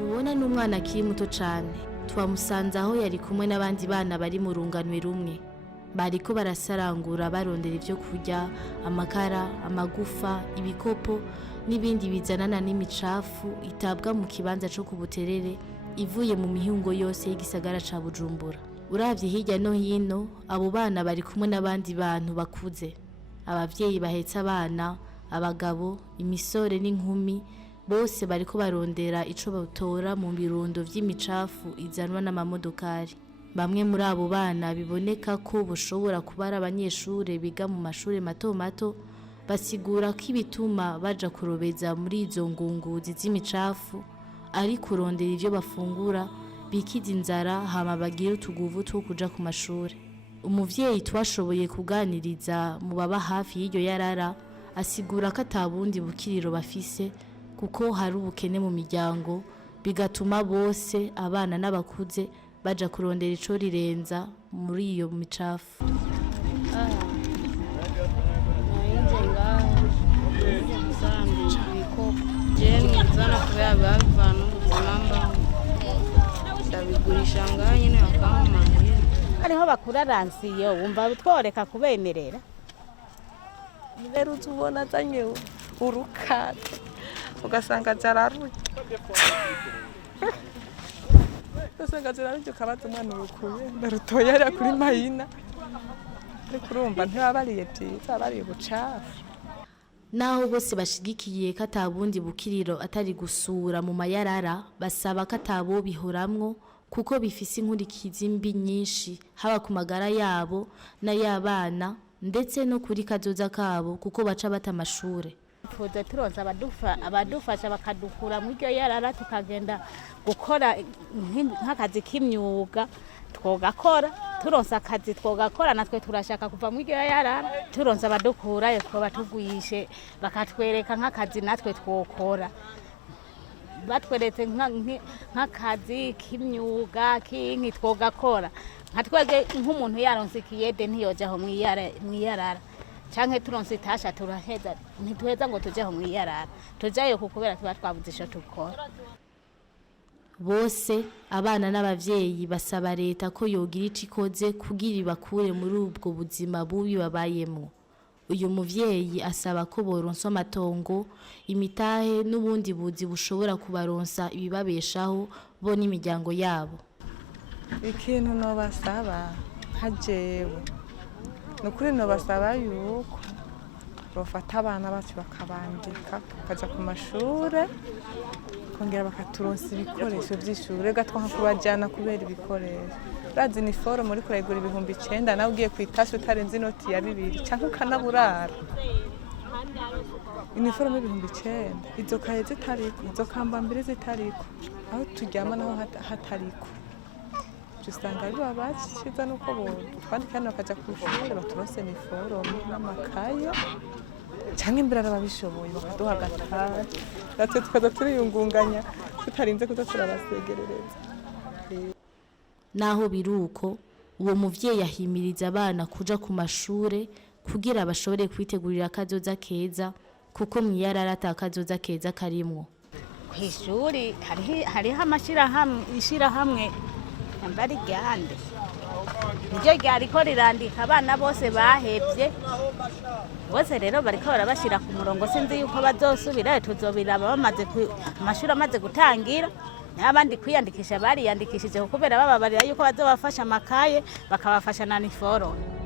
mubona n'umwana akiri muto cyane twamusanze aho yari kumwe n'abandi bana bari mu runganwe rumwe bariko barasarangura barondera ivyo kurya, amakara, amagufa, ibikopo n'ibindi bizanana n'imicafu itabwa mu kibanza co ku Buterere ivuye mu mihingo yose y'igisagara ca Bujumbura. Uravye hirya no hino abo bana bari kumwe n'abandi bantu bakuze, abavyeyi bahetse abana, abagabo, imisore n'inkumi bose bariko barondera ico batora mu birundo vy'imicafu izanwa n'amamodokari. Bamwe muri abo bana biboneka ko boshobora kuba ari abanyeshure biga mu mashure mato mato basigura ko ibituma baja kurobeza muri izo ngunguzi z'imicafu ari kurondera ivyo bafungura bikiza inzara hama bagira utuguvu two kuja ku mashure. Umuvyeyi twashoboye kuganiriza mu baba hafi y'iryo yarara asigura ko atabundi bukiriro bafise kuko hari ubukene mu miryango bigatuma bose abana n'abakuze baja kurondera ico rirenza muri iyo micafu. Hariho bakuraransiyo wumva tworeka kubemerera rero tubona azanye urukata ugasanga zararuye ugasanga zararuye ukabaza umwana urukuye ndarutoya ari kuri mayina ariko urumva ntibabariye byiza bariye ubucafu. Naho bose bashigikiye ko atabundi bukiriro atari gusura mu mayarara basaba ko atabo bihoramwo kuko bifise inkurikizi mbi nyinshi haba ku magara yabo n'ayabana ndetse no kuri kazoza kabo kuko baca bata amashure. Tuza turonza abadufasha bakadukura mu iryo yarara tukagenda gukora nk'akazi k'imyuga twogakora turonsa akazi twogakora natwe turashaka kuva mu iryo yarara turonza abadukurayo twoba tugwishe bakatwereka nk'akazi natwe twokora batweretse nk'akazi k'imyuga kinki twogakora nka twege nk'umuntu yaronse ikiyede ntiyojaho mwiyarara canke turonse itasha turaheza ntituheza ngo tujeho mwiyarara tujayo kubera tuba twabuze ico tukora. Bose abana n'abavyeyi basaba leta ko yogira ico ikoze kugira ibakure muri ubwo buzima bubi babayemwo. Uyu muvyeyi asaba ko boronswa amatongo, imitahe n'ubundi buzi bushobora kubaronsa ibibabeshaho bo n'imiryango yabo. Ikintu no basaba hajewe nukuri no basaba yuko bafata abana bacu bakabandika bakaja ku mashure kongera bakaturonsa ibikoresho vy'ishure gatwa nko kubajana kubera ibikoresho razi ni foro muri kuregura 9,000 nawe ugiye kwitasha utarenze inoti ya 2 canke ukanaburara iniforme 9,000 izo kaye zitariko izo kambambire zitariko aho turyama naho hatariko usanga biba baciza nuko twandikana bakaja ku ishuri baturonse iniforme n'amakaye canke imbere arabishoboye bakaduha agataha natwe tukaza turiyungunganya tutarinze kuza turabasegerereza. Naho biruko uwo muvyeyi yahimiriza abana kuja ku mashure kugira bashobore kwitegurira akazoza keza kuko mwiyarara atakazoza keza karimwo. Kw'ishuri hariho amashirahamwe mbari ryande niryo ryariko rirandika abana bose bahevye bose rero bariko barabashira ku murongo sinzi yuko bazosubira tuzobiraba bamaze amashuri amaze gutangira n'abandi kwiyandikisha bariyandikishije kubera bababarira yuko bazobafasha amakaye bakabafasha na niforome.